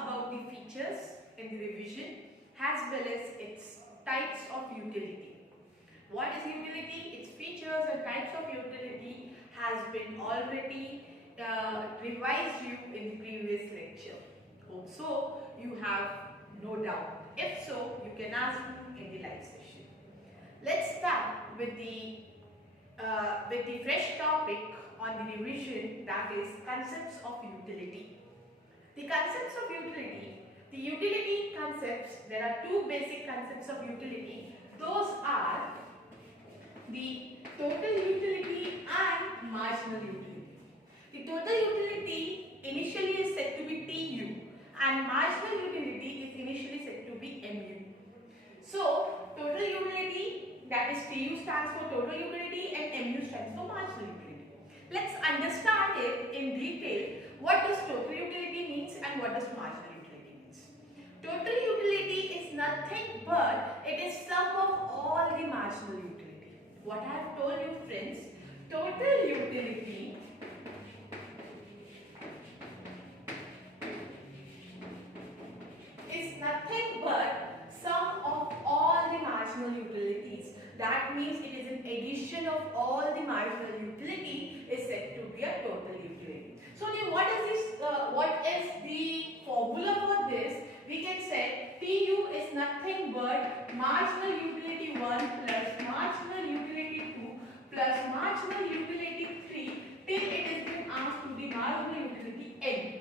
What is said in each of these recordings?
about the features in the revision as well as its types of utility. What is utility? Its features and types of utility has been already revised you in the previous lecture. Hope so you have no doubt. If so, you can ask me in the live session. Let's start with the fresh topic on the revision, that is concepts of utility. The concepts of utility, the utility concepts, there are two basic concepts of utility. Those are the total utility and marginal utility. The total utility initially is said to be TU and marginal utility is initially said to be MU. So, total utility, that is TU stands for total utility and MU stands for marginal utility. Let's understand it in detail. What does total utility means and what does marginal utility means? Total utility is nothing but it is sum of all the marginal utility. What I have told you friends, total utility is nothing but sum of all the marginal utilities. That means it is an addition of all the marginal utility is said to be a total utility. So then what is this? What is the formula for this? We can say TU is nothing but marginal utility 1 plus marginal utility 2 plus marginal utility 3 till it is been asked to the marginal utility n.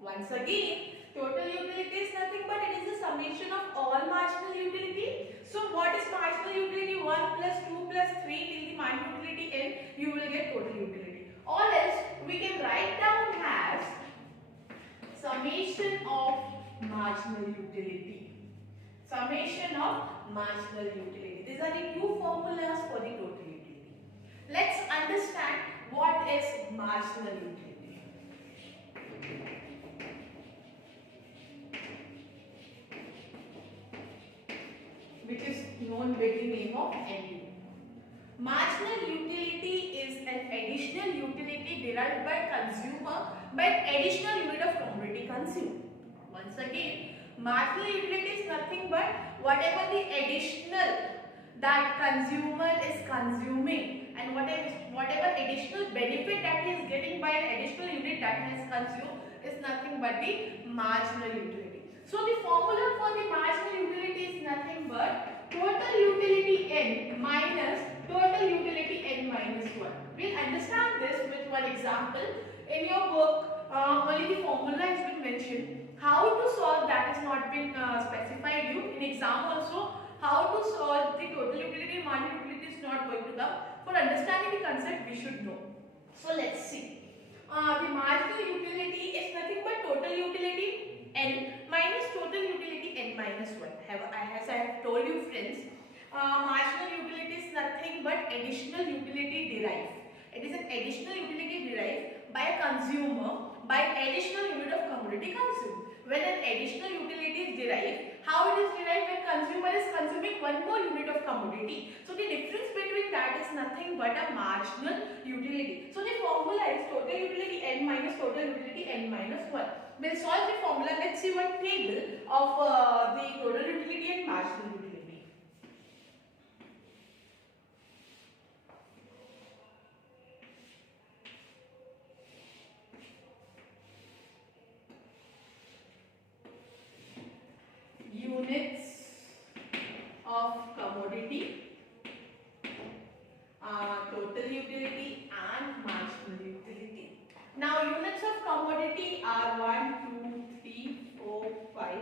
Once again, total utility is nothing but it is a summation of all marginal utility. So what is marginal utility 1 plus 2 plus 3 till the marginal utility n? You will get total utility. Or else we can write down as summation of marginal utility. Summation of marginal utility. These are the two formulas for the total utility. Let's understand what is marginal utility. Which is known with the name of MU. Marginal utility is an additional utility derived by consumer by additional unit of commodity consumed. Once again, marginal utility is nothing but whatever the additional that consumer is consuming and whatever additional benefit that he is getting by an additional unit that he has consumed is nothing but the marginal utility. So the formula for the marginal utility is nothing but total utility n minus total utility n minus 1. We'll understand this with one example. In your book, only the formula has been mentioned. How to solve that has not been specified you. In exam also, how to solve the total utility and marginal utility is not going to come. For understanding the concept, we should know. So let's see. The marginal utility is nothing but total utility n minus total utility n minus 1. As I have told you friends, marginal utility is nothing but additional utility derived. It is an additional utility derived by a consumer by additional unit of commodity consumed. When an additional utility is derived, how it is derived when consumer is consuming one more unit of commodity. So the difference between that is nothing but a marginal utility. So the formula is total utility n minus total utility n minus 1. We'll solve the formula. Let's see one table of the total utility and marginal utility. Units of commodity, total utility and marginal utility. Now units of commodity are 1, 2, 3, 4, 5,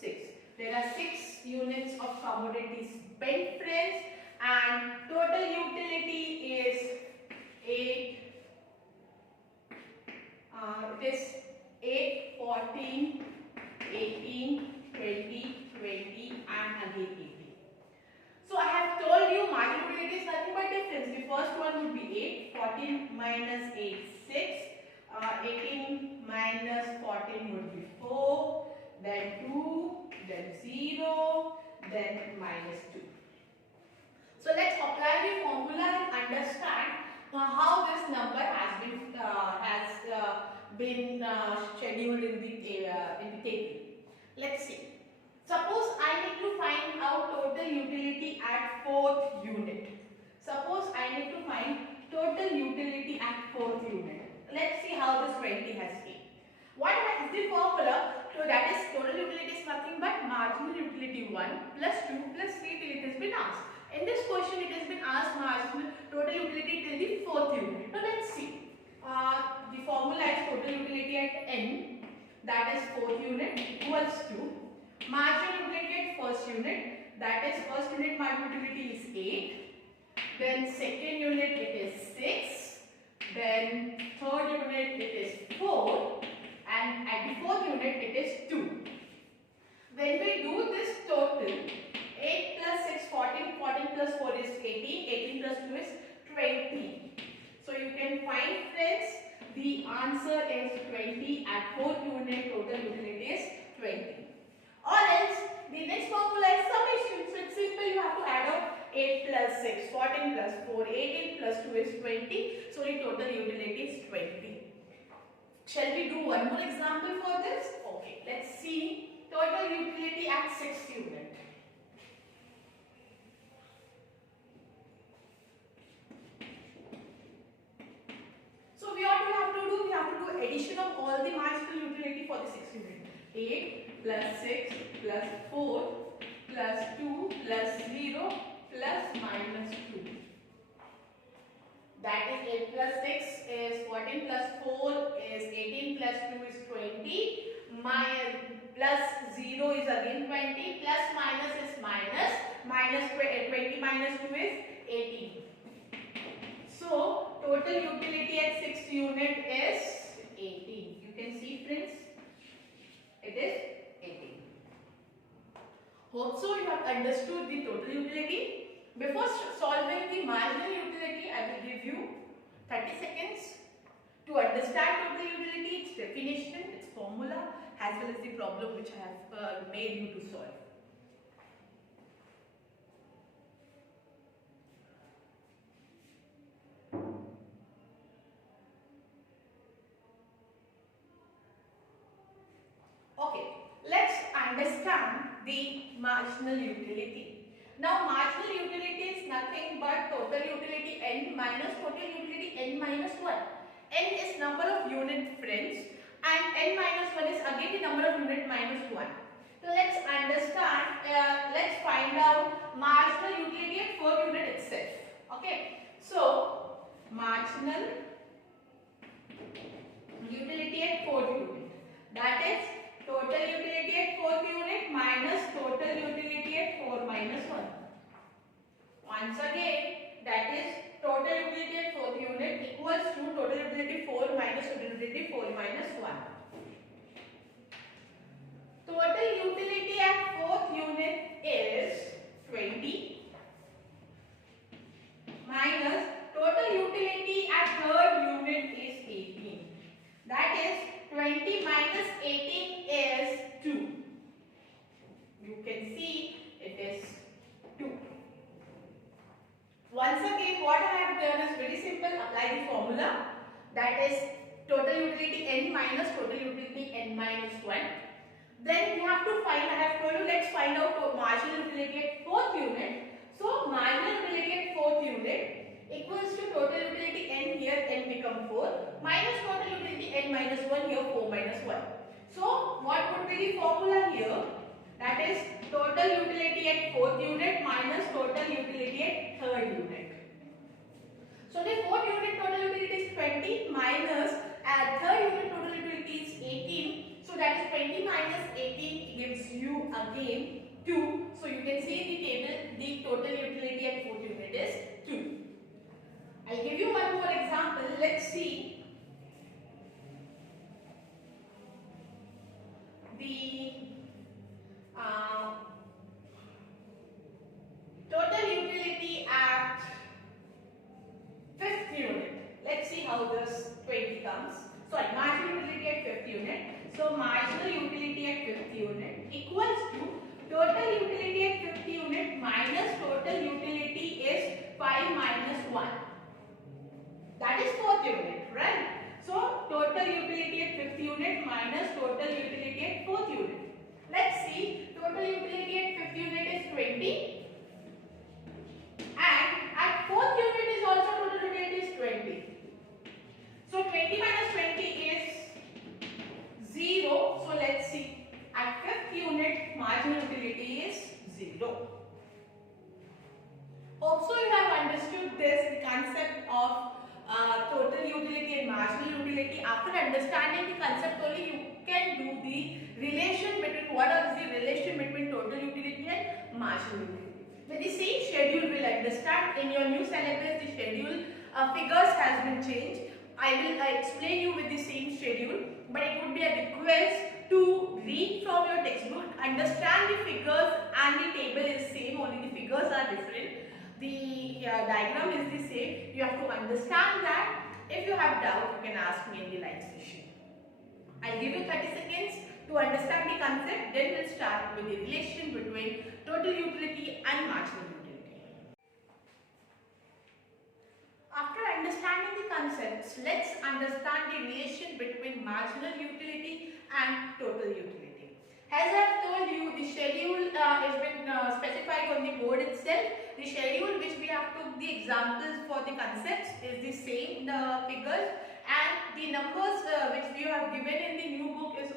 6. There are 6 units of commodities spent friends and total utility is 8. It is 8, 14, 18, 20, 20 and again 80. So I have told you marginal utility is nothing but difference. The first one would be 8, 14 minus 8, 6, 18 minus 14 would be 4, then 2, then 0, then minus 2. So let's apply the formula and understand how this number has been been scheduled in the table. Let's see. Suppose I need to find out total utility at fourth unit. Suppose I need to find total utility at fourth unit. Let's see how this 20 has came. What is the formula? So that is total utility is nothing but marginal utility 1 plus 2 plus 3 till it has been asked. In this question it has been asked marginal total utility till the fourth unit. Now let's see. The formula is total utility at n, that is fourth unit, equals to marginal utility at first unit, that is first unit marginal utility is 8, then second unit it is 6, then third unit it is 4, and at the fourth unit it is 2. When we do this total, 8 plus 6, 14, 14 plus 4 is 18, 18 plus 2 is 20. So you can find, friends, the answer is 20 at fourth unit, total utility is 20. Or else, the next formula is summation. So it's simple, you have to add up 8 plus 6, 14 plus 4, 18 plus 2 is 20. So the total utility is 20. Shall we do one more example for this? Okay, let's see total utility at sixth unit. So what we have to do? We have to do addition of all the marginal utility for the sixth unit. 8 plus 6 plus 4 plus 2 plus 0 plus minus 2. That is 8 plus 6 is 14 plus 4 is 18 plus 2 is 20. Plus 0 is again 20. Plus minus is minus. Minus 20 minus 2 is 18. So total utility at sixth unit is 18. You can see, friends, it is 18. Hope so you have understood the total utility. Before solving the marginal utility, I will give you 30 seconds to understand total utility, its definition, its formula, as well as the problem which I have made you to solve. Okay, let's understand the marginal utility. Now, marginal utility is nothing but total utility n minus total utility n minus 1. N is number of unit, friends, and n minus 1 is again the number of unit minus 1. So let's understand, let's find out marginal utility at fourth unit itself. Okay, so marginal utility at fourth unit, that is total utility at fourth unit minus total utility at 4 minus 1. Once again, that is total utility at fourth unit equals to total utility 4 minus total utility 4 minus 1. Total utility at fourth unit is 20 minus total utility at third unit is 18. That is 20 minus 18 is 2. You can see it is 2. Once again, what I have done is very simple. Apply the formula, that is total utility n minus total utility n minus 1. Then we have to find, I have told you, let's find out marginal utility at fourth unit. So marginal utility at fourth unit equals to total utility n, here n become 4, minus total utility n minus 1, here 4 minus 1. So what would be the formula here? That is total utility at fourth unit minus total utility at third unit. So the fourth unit total utility is 20 minus at third unit total utility is 18. So that is 20 minus 18 gives you again 2. So you can see in the table the total utility at fourth unit is 2. I'll give you one more example. Let's see the total utility at fifth unit. Let's see how this 20 comes. Sorry, marginal utility at fifth unit. So marginal utility at fifth unit equals to total utility at fifth unit minus total utility is 5 minus 1. That is fourth unit, right? So total utility unit minus total utility at 4th unit. Let's see, total utility at 5th unit is 20 and at 4th unit is also total utility is 20. So 20 minus 20 is 0. So let's see, at 5th unit marginal utility is 0. Also you have understood this, the concept of total utility and marginal utility. After understanding the concept only you can do the relation between what is the relation between total utility and marginal utility. With the same schedule we'll understand in your new syllabus. The schedule figures has been changed. I will explain you with the same schedule, but it would be a request to read from your textbook, understand the figures and the table is same, only the figures are different. The diagram is the same. You have to understand that. If you have doubt, you can ask me in the live session. I'll give you 30 seconds to understand the concept. Then we'll start with the relation between total utility and marginal utility. After understanding the concepts, let's understand the relation between marginal utility and total utility. As I have told you, the schedule has been specified on the board itself. The schedule which we have took the examples for the concepts is the same, the figures, and the numbers which we have given in the new book is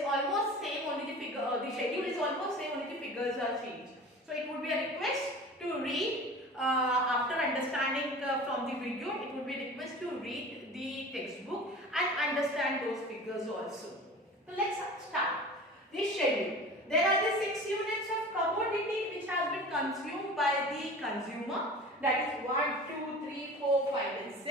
almost same, only the figure, the schedule is almost same, only the figures are changed. So it would be a request to read after understanding from the video. It would be a request to read the textbook and understand those figures also. So let's start. This schedule. There are the 6 units of commodity which has been consumed by the consumer. That is 1, 2, 3, 4, 5 and 6.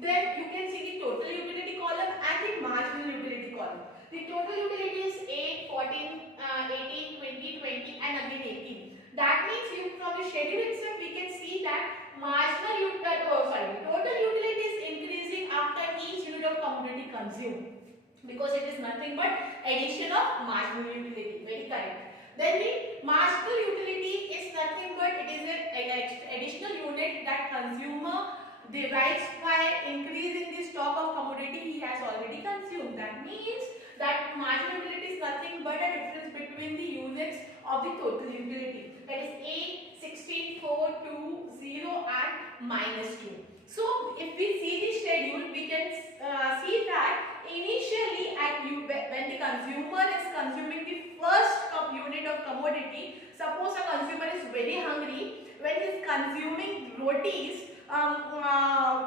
Then you can see the total utility column and the marginal utility column. The total utility is 8, 14, 18, 20, 20 and again 18. That means from the schedule itself we can see that total utility is increasing after each unit of commodity consumed, because it is nothing but addition of marginal utility. Very correct. Then the marginal utility is nothing but it is an additional unit that consumer derives by increasing the stock of commodity he has already consumed. That means that marginal utility is nothing but a difference between the units of the total utility. That is 8, 16, 4, 2, 0 and -2. So if we see the schedule, we can see that initially when the consumer is consuming the first unit of commodity, suppose a consumer is very hungry, when he is consuming rotis,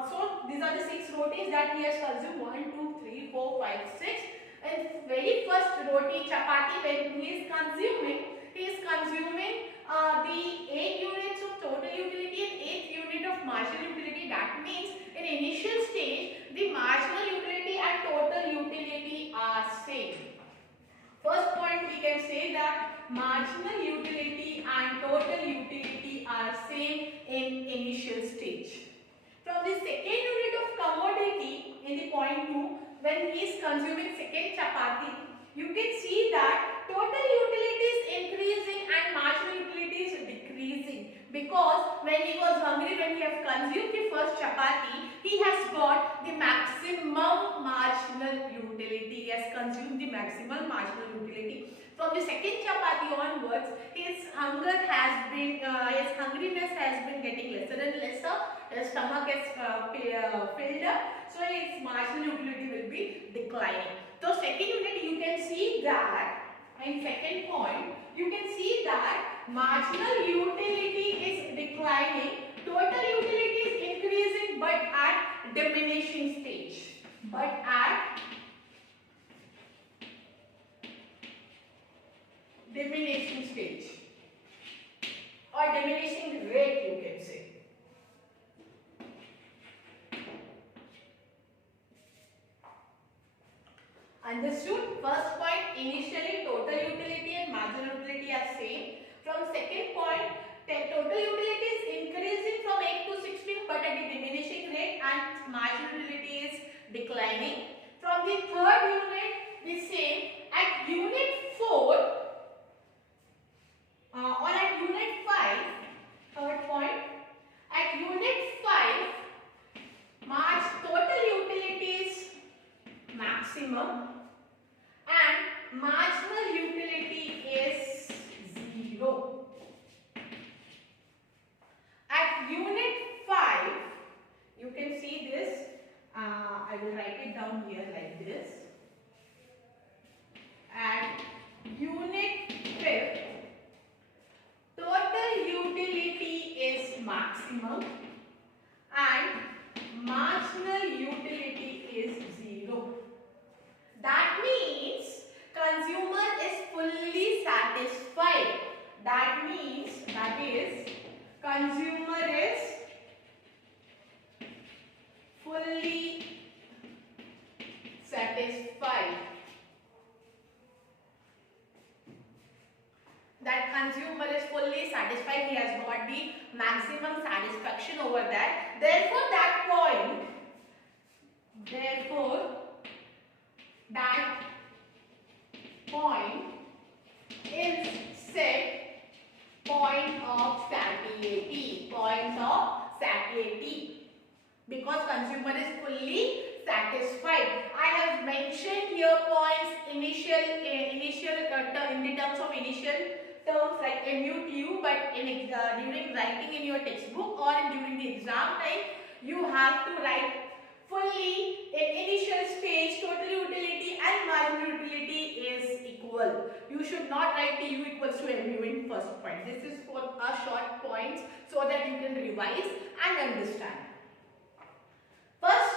so these are the 6 rotis that he has consumed, 1, 2, 3, 4, 5, 6. And very first roti, chapati, when he is consuming the 8 units of total utility and 8th unit of marginal utility. That means in initial stage, the marginal utility and total utility are same. First point we can say that marginal utility and total utility are same in initial stage. From the second unit of commodity in the point 2, when he is consuming second chapati, you can see that total utility is increasing and marginal utility is decreasing, because when he was hungry, when he has consumed the first chapati, he has got the maximum marginal utility. He has consumed the maximum marginal utility. From the second chapati onwards, his hungriness has been getting lesser and lesser. His stomach is filled up, so his marginal utility will be declining. So second unit, you can see that in second point, you can see that marginal utility is declining, total utility is increasing, but at diminishing stage. Diminishing stage or diminishing rate, you can say. Understood? First point, initially total utility and marginal utility are same. From second point, total utility is increasing from 8 to 16 but at a diminishing rate, and marginal utility is declining. From the third unit, the same. At unit 4 or at unit 5, third point, at unit 5, total utility is maximum. maximum and marginal utility is 0. At unit 5, you can see this. I will write it down here like this. At unit 5, total utility is maximum and marginal utility is 0. That means consumer is fully satisfied. That means, that is, consumer is fully satisfied. That consumer is fully satisfied. He has got the maximum satisfaction over that. Therefore, that point is set point of satiety. Point of satiety. Because consumer is fully satisfied. I have mentioned here points initial in the terms of initial terms like MUTU, but during writing in your textbook or during the exam time, you have to write fully in initial stage total utility and marginal utility is equal. You should not write TU equals to MU in first point. This is for a short points so that you can revise and understand. First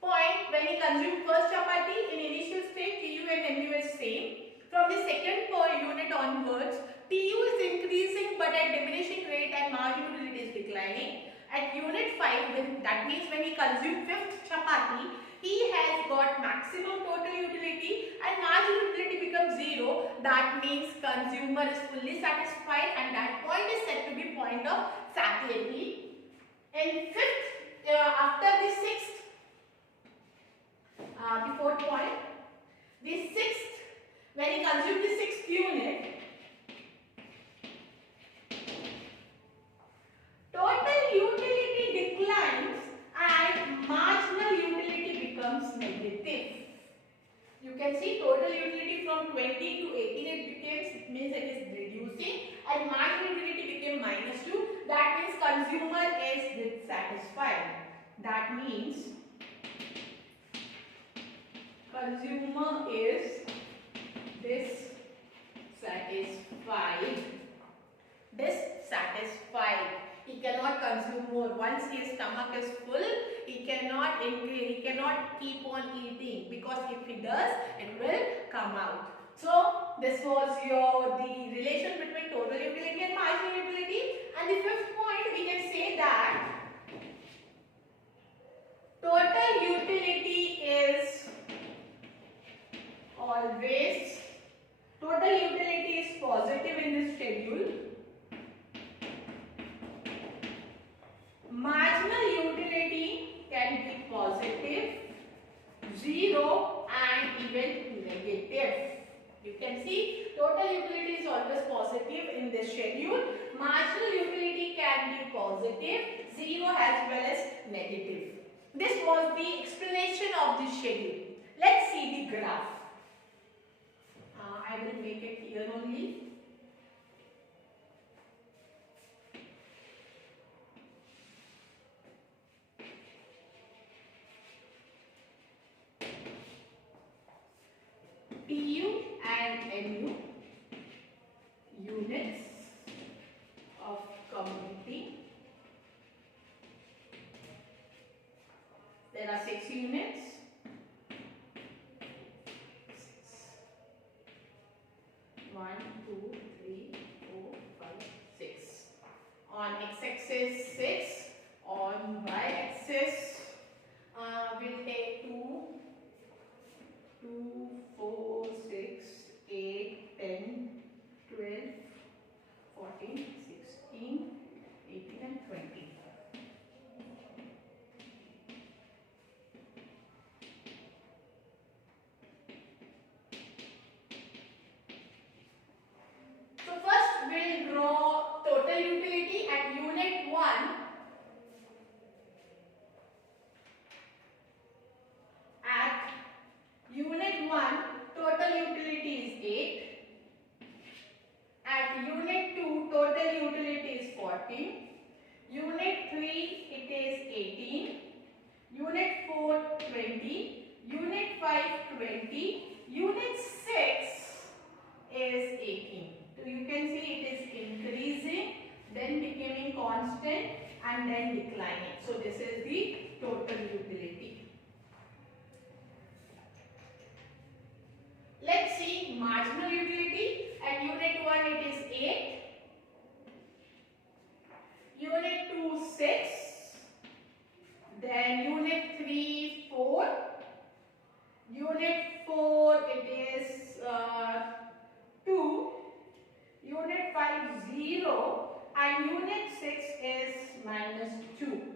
point, when you consume first chapati in initial state, TU and MU is same. From the second unit onwards, TU is increasing but at diminishing rate and marginal utility is declining. At unit 5, that means when he consumed fifth chapati, he has got maximum total utility and marginal utility becomes 0. That means consumer is fully satisfied and that point is said to be point of satiety. In fifth, after the sixth, the fourth point, the sixth, when he consumed the sixth unit, total utility declines and marginal utility becomes negative. You can see total utility from 20 to 18 it means it is reducing and marginal utility became -2. That means consumer is dissatisfied. That means consumer is dissatisfied. He cannot consume more. Once his stomach is full, he cannot increase, he cannot keep on eating, because if he does, it will come out. So this was the relation between total utility and marginal utility. And the fifth point, we can say that total utility is always, total utility is positive in this schedule. Marginal utility can be positive, 0 and even negative. You can see total utility is always positive in this schedule. Marginal utility can be positive, 0 as well as negative. This was the explanation of this schedule. Let's see the graph. I will make it here only. TU and MU, units of community. There are 6 units. 1, 2, 3, 4, 5, 6. On x-axis 6. On y-axis, we'll take 2, 4, 6, 8, 10, 12, 14, 16, 18 and 20. So first we'll draw total utility at unit 1. At 20. Unit 6 is 18. So you can see it is increasing, then becoming constant, and then declining. So this is the total utility. Let's see marginal utility. At unit 1 it is 8. Unit 2 6. Then unit 3 4. Unit 4 it is 2. Unit 5 0. And unit 6 is -2.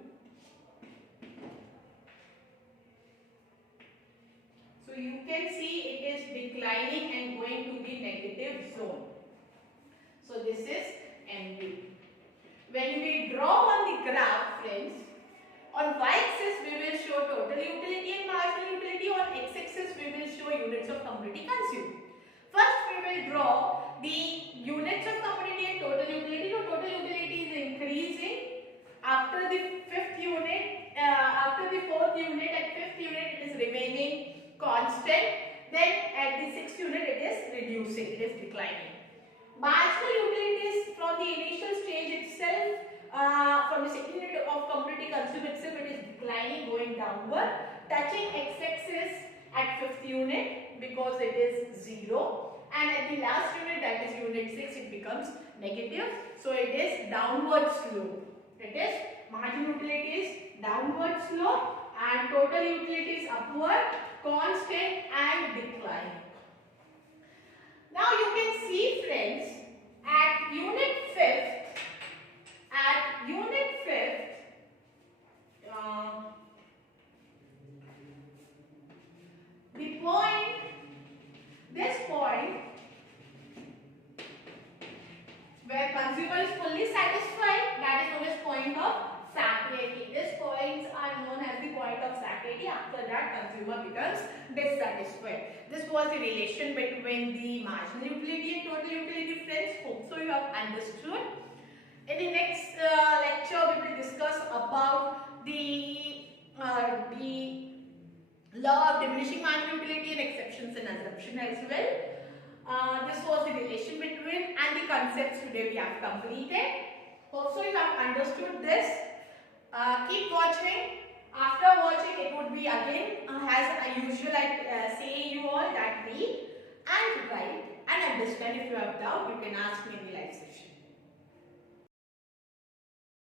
So you can see it is declining and going to the negative zone. So this is MU. When we draw on the graph, friends, on y-axis we will show total utility and marginal utility. On x-axis we will show units of commodity consumed. First we will draw the units of commodity and total utility. So total utility is increasing. After the fifth unit, after the fourth unit, at fifth unit it is remaining constant. Then at the sixth unit it is reducing, it is declining. Marginal utilities from the initial stage itself, from the second unit of commodity consumed itself, it is declining, going downward, touching x-axis at fifth unit because it is 0, and at the last unit, that is unit 6, it becomes negative. So it is downward slope. It is marginal utility is downward slope and total utility is upward, constant and declining. Now you can see, friends, at unit 5th, the point, this point where consumer is fully satisfied, that is known as point of satiety. These points are known as the point of satiety. After that, consumer becomes dissatisfied. This was the relation between the marginal utility and total utility, friends. Hope so you have understood. In the next lecture, we will discuss about the law of diminishing marginal utility and exceptions and assumption as well. This was the relation between and the concepts today we have completed. Hope so you have understood this. Keep watching. After watching, it would be again as usual I say you all that read and write and understand. If you have doubt, you can ask me in the live session.